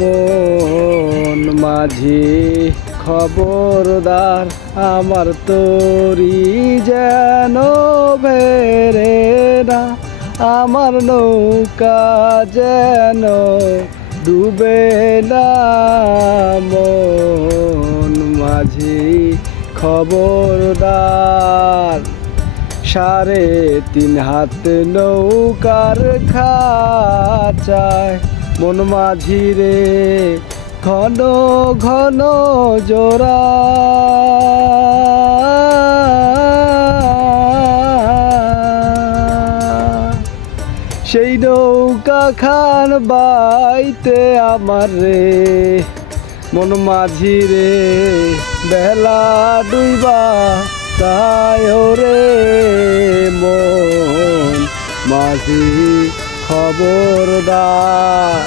মন মাঝি খবরদার, আমার তরি যেন বেরে না, আমার নৌকা যেন ডুবে না। মন মাঝি খবরদার, 3.5 হাত নৌকার খাঁচায় মন মাঝি রে ঘন ঘন জোড়া। সেই নৌকা খান বাইতে আমার রে মন মাঝি রে, বেলা ডুইবা তাই রে মন মাঝি খবরদার।